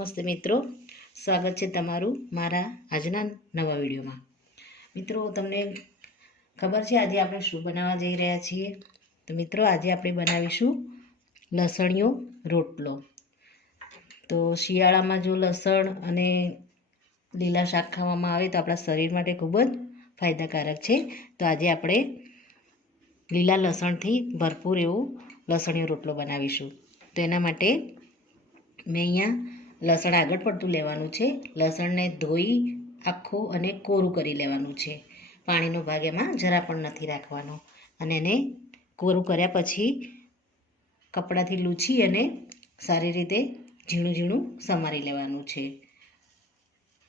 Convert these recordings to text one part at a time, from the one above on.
નમસ્તે મિત્રો. સ્વાગત છે તમારું મારા આજના નવા વિડીયોમાં. મિત્રો, તમને ખબર છે, આજે આપણે શું બનાવવા જઈ રહ્યા છીએ? તો મિત્રો, આજે આપણે બનાવીશું લસણીયો રોટલો. તો શિયાળામાં જો લસણ અને લીલા શાક ખાવામાં આવે તો આપણા શરીર માટે ખૂબ જ ફાયદાકારક છે. તો આજે આપણે લીલા લસણથી ભરપૂર એવું લસણીયો રોટલો બનાવીશું. તો એના માટે મેં અહીંયા લસણ આગળ પડતું લેવાનું છે. લસણને ધોઈ, આખું અને કોરું કરી લેવાનું છે. પાણીનો ભાગ એમાં જરા પણ નથી રાખવાનો. અને એને કોરું કર્યા પછી કપડાથી લૂછી અને સારી રીતે ઝીણું ઝીણું સમારી લેવાનું છે.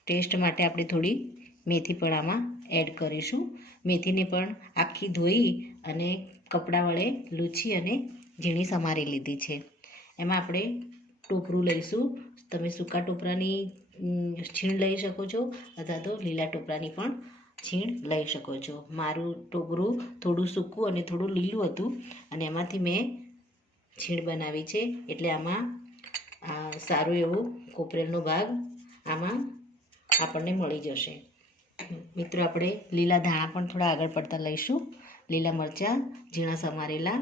ટેસ્ટ માટે આપણે થોડી મેથી પણ આમાં એડ કરીશું. મેથીને પણ આખી ધોઈ અને કપડાં વડે લૂછી અને ઝીણી સમારી લીધી છે. એમાં આપણે ટોપરું લઈશું. તમે સૂકા ટોપરાની છીણ લઈ શકો છો અથવા તો લીલા ટોપરાની પણ છીણ લઈ શકો છો. મારું ટોપરું થોડું સૂકું અને થોડું લીલું હતું અને એમાંથી મેં છીણ બનાવી છે. એટલે આમાં સારું એવું કોપરેલનો ભાગ આમાં આપણને મળી જશે. મિત્રો, આપણે લીલા ધાણા પણ થોડા આગળ પડતા લઈશું. લીલા મરચાં, ઝીણા સમારેલા,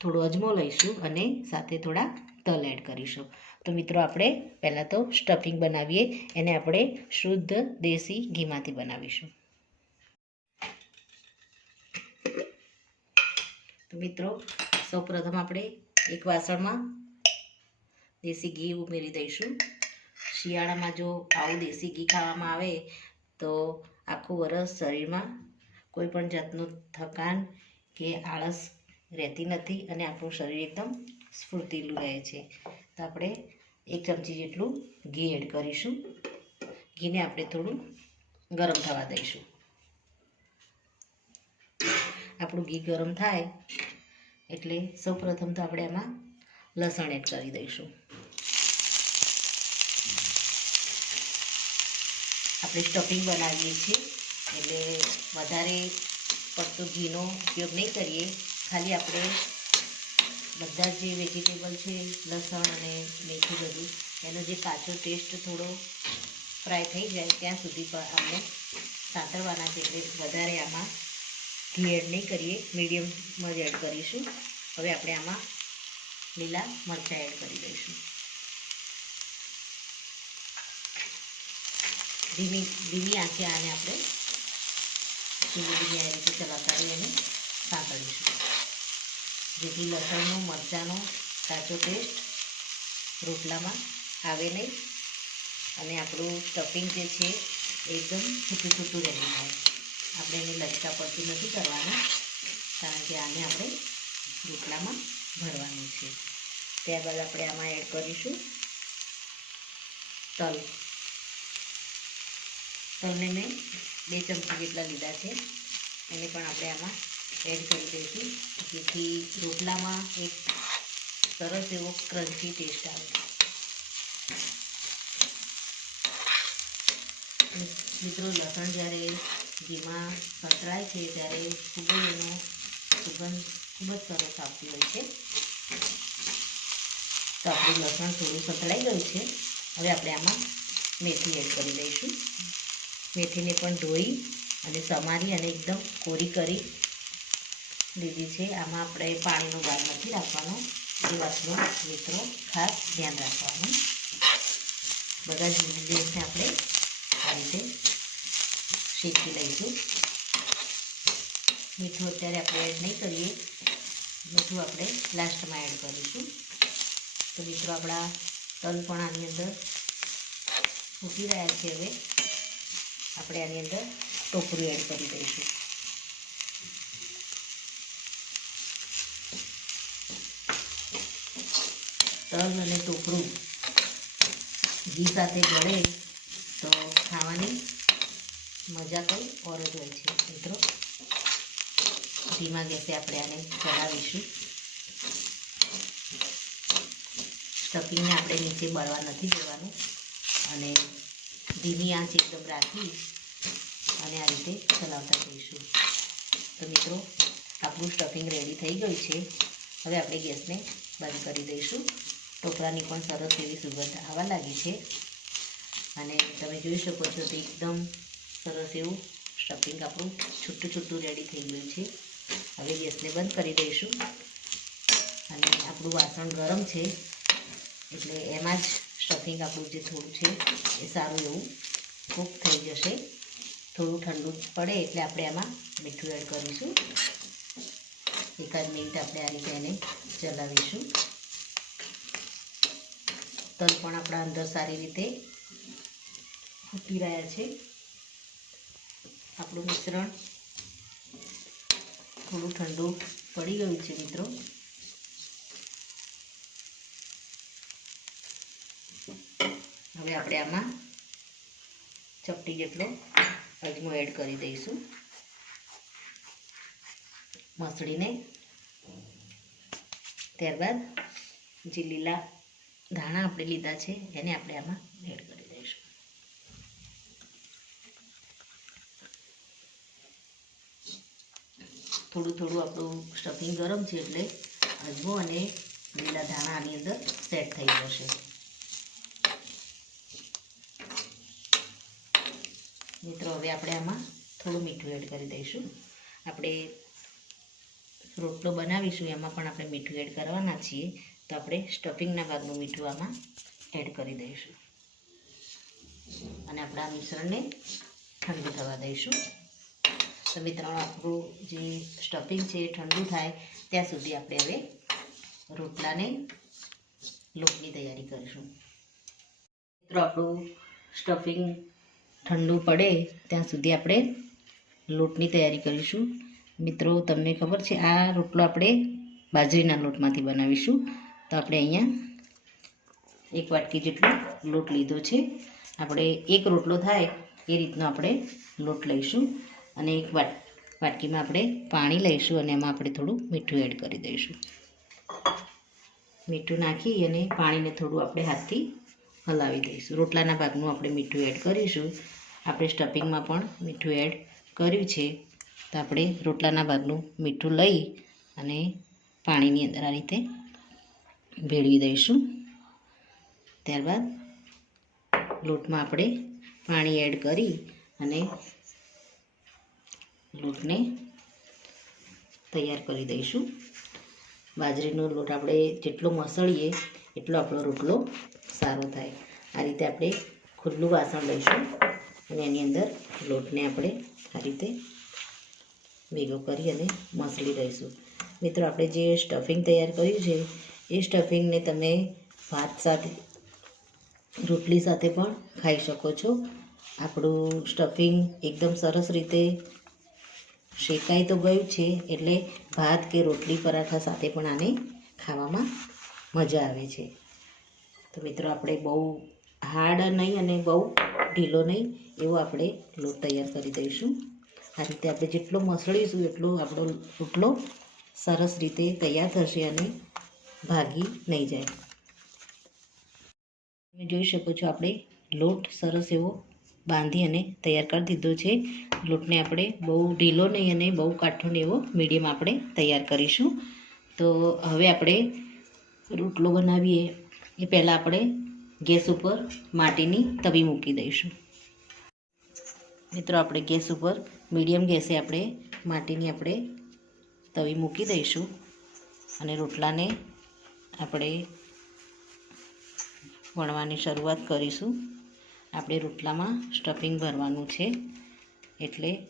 થોડો અજમો લઈશું અને સાથે થોડા તલ એડ કરીશું. તો મિત્રો આપણે પહેલાં તો સ્ટફિંગ બનાવીએ, એને આપણે શુદ્ધ દેશી ઘીમાંથી બનાવીશું. તો મિત્રો, સૌપ્રથમ આપણે એક વાસણમાં દેશી ઘી ઉમેરી દઈશું. શિયાળામાં જો આવું દેશી ઘી ખાવામાં આવે, તો આખું વરસ શરીરમાં કોઈ પણ જાતનું થકાન કે આળસ રહેતી નથી અને આપણું શરીર એકદમ સ્ફૂર્તિલું રહે છે. તો આપણે એક ચમચી જેટલું ઘી એડ કરીશું. ઘીને આપણે થોડું ગરમ થવા દઈશું. આપણું ઘી ગરમ થાય એટલે સૌપ્રથમ તો આપણે એમાં લસણ એડ કરી દઈશું. આપણે સ્ટફિંગ બનાવીએ છીએ એટલે વધારે પડતો ઘીનો ઉપયોગ નહીં કરીએ. ખાલી આપણે બધા જ વેજીટેબલ છે, લસણ અને મેથી બધું, એનો જે કાચો ટેસ્ટ થોડો ફ્રાય થઈ જાય ત્યાં સુધી પણ આપણે સાતરવાના છે એટલે વધારે આમાં ઘી એડ નહીં કરીએ મીડિયમમાં જ એડ કરીશું. હવે આપણે આમાં લીલા મરચાં એડ કરી દઈશું. ધીમી ધીમી આંખે આને આપણે ધીમી ધીમી આ રીતે ચલાવતા રહીએ અને સાંતળીશું. જેથી લસણનો, મરચાંનો કાચો ટેસ્ટ રોટલામાં આવે નહીં. અને આપણું સ્ટફિંગ જે છે એકદમ છૂટું છૂટું રહી જાય આપણે એને લચકા પડતી નથી કરવાના, કારણ કે આને આપણે રોટલામાં ભરવાનું છે. ત્યારબાદ આપણે આમાં એડ કરીશું તલ. તલને મેં બે ચમચી જેટલા લીધા છે. એને પણ આપણે આમાં એડ કરી દઈશું. જેથી રોટલામાં એક સરસ એવો ક્રન્ચી ટેસ્ટ આવે. મિત્રો, લસણ જ્યારે ઘીમાં સંતળાય છે, ત્યારે ખૂબ જ એનો સુગંધ ખૂબ જ સરસ આવતી હોય છે. તો આપણું લસણ થોડું સંતળાઈ ગયું છે. હવે આપણે આમાં મેથી એડ કરી દઈશું. મેથીને પણ ધોઈ અને સમારી અને એકદમ કોરી કરી લીધી છે. આમાં આપણે પાણીનો ભાગ નથી રાખવાનો. એ વાતનું મિત્રો ખાસ ધ્યાન રાખવાનું. બધા જ ઇન્ગ્રીડિયન્ટને આપણે આ રીતે શેકી લઈશું. મીઠું અત્યારે આપણે એડ નહીં કરીએ. મીઠું આપણે લાસ્ટમાં એડ કરીશું. તો મિત્રો આપણા તલ પણ આની અંદર ફૂટી રહ્યા છે. હવે આપણે આની અંદર ટોપરું એડ કરી દઈશું. તલ અને ટોપરું ઘી સાથે ગળે તો ખાવાની મજા કંઈ ઓર જ હોય છે, મિત્રો. ધીમા ગેસે આપણે આને ચલાવીશું. સ્ટફિંગને આપણે નીચે બળવા નથી દેવાનું અને ધીમી આંચ એકદમ રાખી અને આ રીતે ચલાવતા જઈશું. તો મિત્રો, આપણું સ્ટફિંગ રેડી થઈ ગયું છે. હવે આપણે ગેસને બંધ કરી દઈશું. ટોપરાની પણ સરસ એવી સુગંધ આવવા લાગી છે. અને તમે જોઈ શકો છો તો એકદમ સરસ એવું સ્ટફિંગ આપણું છૂટું છૂટું રેડી થઈ ગયું છે. હવે ગેસને બંધ કરી દઈશું. અને આપણું વાસણ ગરમ છે. એટલે એમાં જ સ્ટફિંગ આપણું જે થોડું છે એ સારું એવું કૂક થઈ જશે. થોડું ઠંડુ પડે એટલે આપણે આમાં મીઠું એડ કરીશું. એકાદ મિનિટ આપણે આ રીતે એને ચલાવીશું. તલ પણ આપણા અંદર સારી રીતે ફૂટી રહ્યા છે. આપણું મિશ્રણ થોડું ઠંડુ પડી ગયું છે મિત્રો. હવે આપણે આમાં ચપટી જેટલો અજમો એડ કરી દઈશું. મસળીને ત્યારબાદ જે લીલા ધાણા આપણે લીધા છે, એને આપણે આમાં એડ કરી દઈશું. થોડું થોડું આપણું સ્ટફિંગ ગરમ છે એટલે અજમો અને લીલા ધાણા આની અંદર સેટ થઈ જશે. મિત્રો, હવે આપણે આમાં થોડું મીઠું એડ કરી દઈશું. આપણે રોટલો બનાવીશું, એમાં પણ આપણે મીઠું એડ કરવાના છીએ. તો આપણે સ્ટફિંગના ભાગનું મીઠું આમાં એડ કરી દઈશું. અને આપણા મિશ્રણને ઠંડુ થવા દઈશું. તો મિત્રો, આપણું જે સ્ટફિંગ છે એ ઠંડુ થાય, ત્યાં સુધી આપણે હવે રોટલાને લોટની તૈયારી કરીશું. મિત્રો, આપણું સ્ટફિંગ ઠંડુ પડે, ત્યાં સુધી આપણે લોટની તૈયારી કરીશું. મિત્રો, તમને ખબર છે, આ રોટલો આપણે બાજરીના લોટમાંથી બનાવીશું. તો આપણે અહીંયા એક વાટકી જેટલો લોટ લીધો છે. આપણે એક રોટલો થાય એ રીતનો આપણે લોટ લઈશું અને એક વાટ, વાટકીમાં આપણે પાણી લઈશું અને એમાં આપણે થોડું મીઠું એડ કરી દઈશું. મીઠું નાખી અને પાણીને થોડું આપણે હાથથી હલાવી દઈશું. રોટલાના ભાગનું આપણે મીઠું એડ કરીશું. આપણે સ્ટફિંગમાં પણ મીઠું એડ કર્યું છે. તો આપણે રોટલાના ભાગનું મીઠું લઈ અને પાણીની અંદર આ રીતે ભેળવી દઈશું. ત્યારબાદ લોટમાં આપણે પાણી એડ કરી અને લોટને તૈયાર કરી દઈશું. બાજરીનો લોટ આપણે જેટલો મસળીએ એટલો આપણો રોટલો સારો થાય. આ રીતે આપણે ખુલ્લું વાસણ લઈશું અને એની અંદર લોટને આપણે આ રીતે ભેગો કરી અને મસળી દઈશું. મિત્રો, આપણે જે સ્ટફિંગ તૈયાર કર્યું છે એ સ્ટફિંગને તમે ભાત સાથે, રોટલી સાથે પણ ખાઈ શકો છો. આપણું સ્ટફિંગ એકદમ સરસ રીતે શેકાઈ તો ગયું છે, એટલે ભાત કે રોટલી પરાઠા સાથે પણ આને ખાવામાં મજા આવે છે. તો મિત્રો, આપણે બહુ હાર્ડ નહીં અને બહુ ઢીલો નહીં એવો આપણે લોટ તૈયાર કરી દઈશું. આ રીતે આપણે જેટલો મસળીશું એટલો આપણો રોટલો સરસ રીતે તૈયાર થશે અને ભાગી નહીં જાય. તમે જોઈ શકો છો આપણે લોટ સરસ એવો બાંધી અને તૈયાર કરી દીધો છે. લોટને આપણે બહુ ઢીલો નહીં અને બહુ કાઠો નહીં એવો મીડિયમ આપણે તૈયાર કરીશું. તો હવે આપણે રોટલો બનાવીએ. એ પહેલાં આપણે ગેસ ઉપર માટીની તવી મૂકી દઈશું. મિત્રો, આપણે ગેસ ઉપર મીડિયમ ગેસે આપણે માટીની આપણે તવી મૂકી દઈશું અને રોટલાને આપણે વણવાની શરૂઆત કરીશું. આપણે રોટલામાં સ્ટફિંગ ભરવાનું છે. એટલે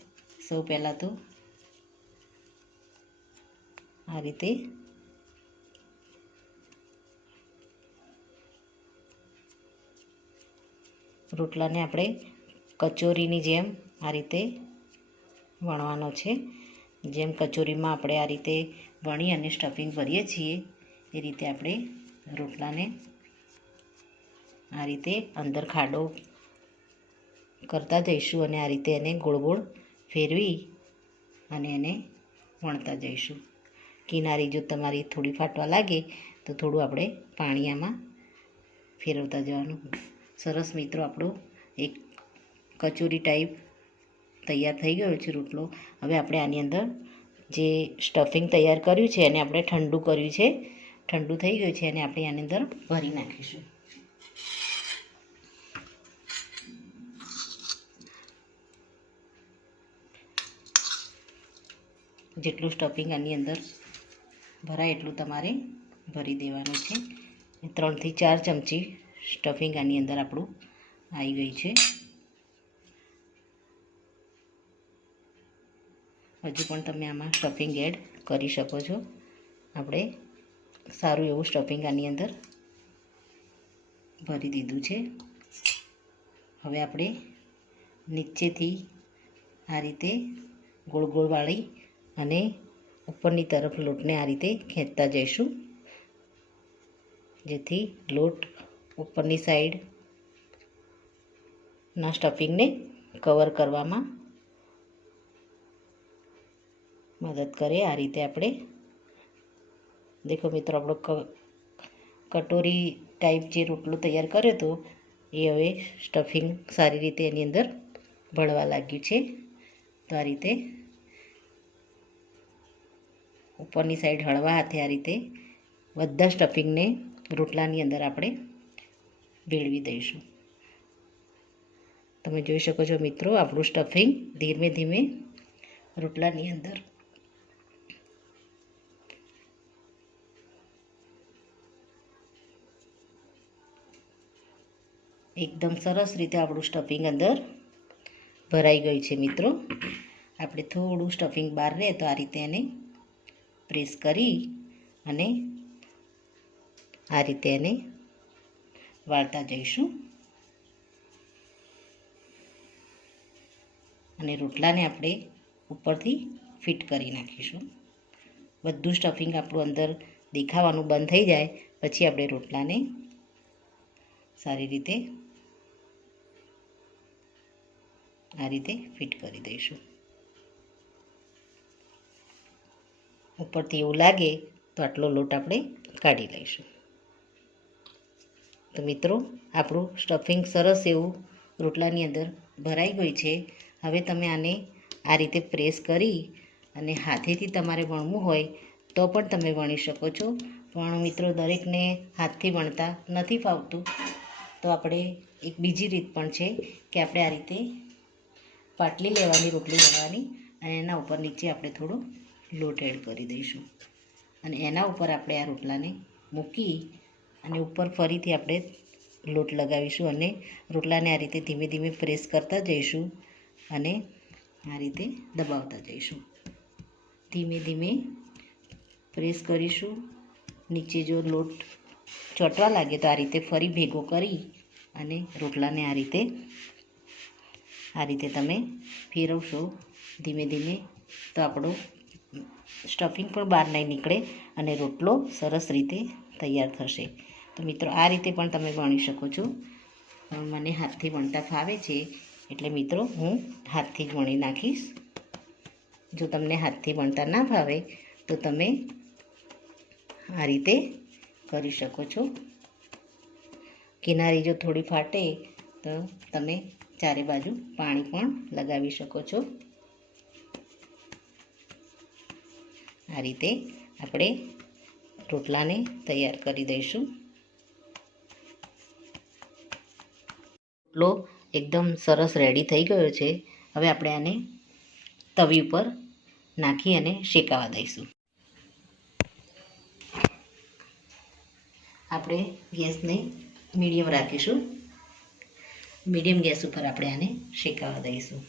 સૌ પહેલાં તો આ રીતે રોટલાને આપણે કચોરીની જેમ આ રીતે વણવાનો છે. જેમ કચોરીમાં આપણે આ રીતે વણી અને સ્ટફિંગ ભરીએ છીએ એ રીતે આપણે રોટલાને આ રીતે અંદર ખાડો કરતા જઈશું અને આ રીતે એને ગોળ ગોળ ફેરવી અને એને વણતા જઈશું. કિનારી જો તમારી થોડી ફાટવા લાગે તો થોડું આપણે પાણી આમાં ફેરવતા જવાનું. સરસ મિત્રો આપણો એક કચોરી ટાઈપ તૈયાર થઈ ગયો છે રોટલો. હવે આપણે આની અંદર જે સ્ટફિંગ તૈયાર કર્યું છે એને આપણે ઠંડુ કર્યું છે. ઠંડુ થઈ ગયું છે અને આપણે આની અંદર ભરી નાખીશું. જેટલું સ્ટફિંગ આની અંદર ભરાય એટલું તમારે ભરી દેવાનું છે. ત્રણથી ચાર ચમચી સ્ટફિંગ આની અંદર આપણું આવી ગઈ છે. હજુ પણ તમે આમાં સ્ટફિંગ એડ કરી શકો છો. આપણે સારું એવું સ્ટફિંગ આની અંદર ભરી દીધું છે. હવે આપણે નીચેથી આ રીતે ગોળ ગોળ વાળી અને ઉપરની તરફ લોટને આ રીતે ખેંચતા જઈશું. જેથી લોટ ઉપરની સાઈડ ના સ્ટફિંગને કવર કરવામાં મદદ કરે. આ રીતે આપણે દેખો મિત્રો આપણો કટોરી ટાઈપ જે રોટલો તૈયાર કર્યો હતો એ હવે સ્ટફિંગ સારી રીતે એની અંદર ભળવા લાગ્યું છે તો આ રીતે ઉપરની સાઈડ હળવા હાથે આ રીતે બધા સ્ટફિંગને રોટલાની અંદર આપણે ભેળવી દઈશું। તમે જોઈ શકો છો મિત્રો, આપણું સ્ટફિંગ ધીમે ધીમે રોટલાની અંદર એકદમ સરસ રીતે આપણું સ્ટફિંગ અંદર ભરાઈ ગયું છે મિત્રો. આપણે થોડું સ્ટફિંગ બહાર રહે તો આ રીતે એને પ્રેસ કરી અને આ રીતે એને વાળતા જઈશું. અને રોટલાને આપણે ઉપરથી ફિટ કરી નાખીશું. બધું સ્ટફિંગ આપણું અંદર દેખાવાનું બંધ થઈ જાય, પછી આપણે રોટલાને સારી રીતે આ રીતે ફિટ કરી દઈશું. ઉપરથી એવું લાગે તો આટલો લોટ આપણે કાઢી લઈશું. તો મિત્રો, આપણું સ્ટફિંગ સરસ એવું રોટલાની અંદર ભરાઈ ગઈ છે. હવે તમે આને આ રીતે પ્રેસ કરી અને હાથેથી તમારે વણવું હોય તો પણ તમે વણી શકો છો. પણ મિત્રો, દરેકને હાથથી વણતા નથી ફાવતું. તો આપણે એક બીજી રીત પણ છે કે આપણે આ રીતે પાટલી લેવાની રોટલી લેવાની અને એના ઉપર નીચે આપણે થોડો લોટ એડ કરી દઈશું. અને એના ઉપર આપણે આ રોટલાને મૂકી અને ઉપર ફરીથી આપણે લોટ લગાવીશું અને રોટલાને આ રીતે ધીમે ધીમે પ્રેસ કરતા જઈશું અને આ રીતે દબાવતા જઈશું. ધીમે ધીમે પ્રેસ કરીશું. નીચે જો લોટ ચોંટવા લાગે તો આ રીતે ફરી ભેગો કરી અને રોટલાને આ રીતે આ રીતે તમે ફેરવશો ધીમે ધીમે તો આપણો સ્ટફિંગ પણ બહાર નહીં નીકળે અને રોટલો સરસ રીતે તૈયાર થશે. તો મિત્રો, આ રીતે પણ તમે વણી શકો છો. મને હાથથી વણતા ફાવે છે એટલે મિત્રો, હું હાથથી જ વણી નાખીશ. જો તમને હાથથી વણતા ના ફાવે, તો તમે આ રીતે કરી શકો છો. કિનારી જો થોડી ફાટે, તો તમે ચારે બાજુ પાણી પણ લગાવી શકો છો. આ રીતે આપણે રોટલાને તૈયાર કરી દઈશું. રોટલો એકદમ સરસ રેડી થઈ ગયો છે. હવે આપણે આને તવી ઉપર નાખી અને શેકાવા દઈશું. આપણે ગેસને મીડિયમ રાખીશું. મીડિયમ ગેસ ઉપર આપણે આને શેકાવા દઈશું.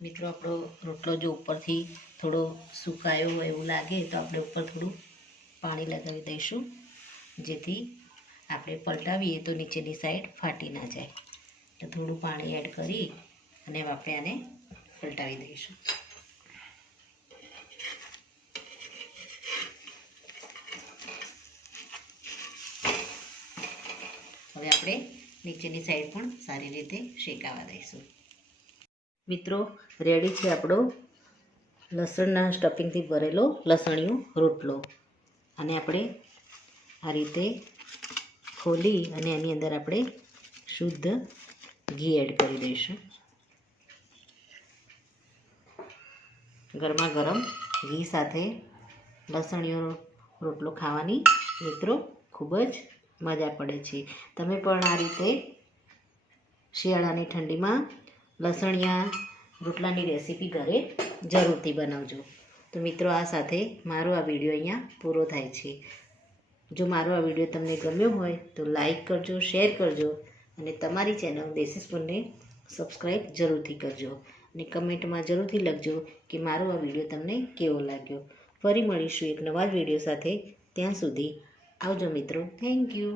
મિત્રો, આપણો રોટલો જો ઉપરથી થોડો સુકાયો હોય એવું લાગે, તો આપણે ઉપર થોડું પાણી લગાવી દઈશું, જેથી આપણે પલટાવીએ તો નીચેની સાઈડ ફાટી ના જાય. તો થોડું પાણી એડ કરી અને આપણે આને પલટાવી દઈશું. હવે આપણે નીચેની સાઈડ પણ સારી રીતે શેકાવા દઈશું. મિત્રો રેડી છે આપણો લસણના સ્ટફિંગથી ભરેલો લસણિયું રોટલો. અને આપણે આ રીતે ખોલી અને એની અંદર આપણે શુદ્ધ ઘી એડ કરી દઈશું. ગરમા ગરમ ઘી સાથે લસણીયો રોટલો ખાવાની મિત્રો ખૂબ જ મજા પડે છે. તમે પણ આ રીતે શિયાળાની ઠંડીમાં લસણિયા રોટલાની રેસીપી ઘરે જરૂરથી બનાવજો. તો મિત્રો, આ સાથે મારો આ વીડિયો અહીંયા પૂરો થાય છે. જો મારો આ વીડિયો તમને ગમ્યો હોય તો લાઈક કરજો, શેર કરજો અને તમારી ચેનલ દેશી સ્પૂનને સબસ્ક્રાઈબ જરૂરથી કરજો અને કમેન્ટમાં જરૂરથી લખજો કે મારો આ વીડિયો તમને કેવો લાગ્યો. ફરી મળીશું એક નવા જ વીડિયો સાથે. ત્યાં સુધી આવજો મિત્રો. Thank you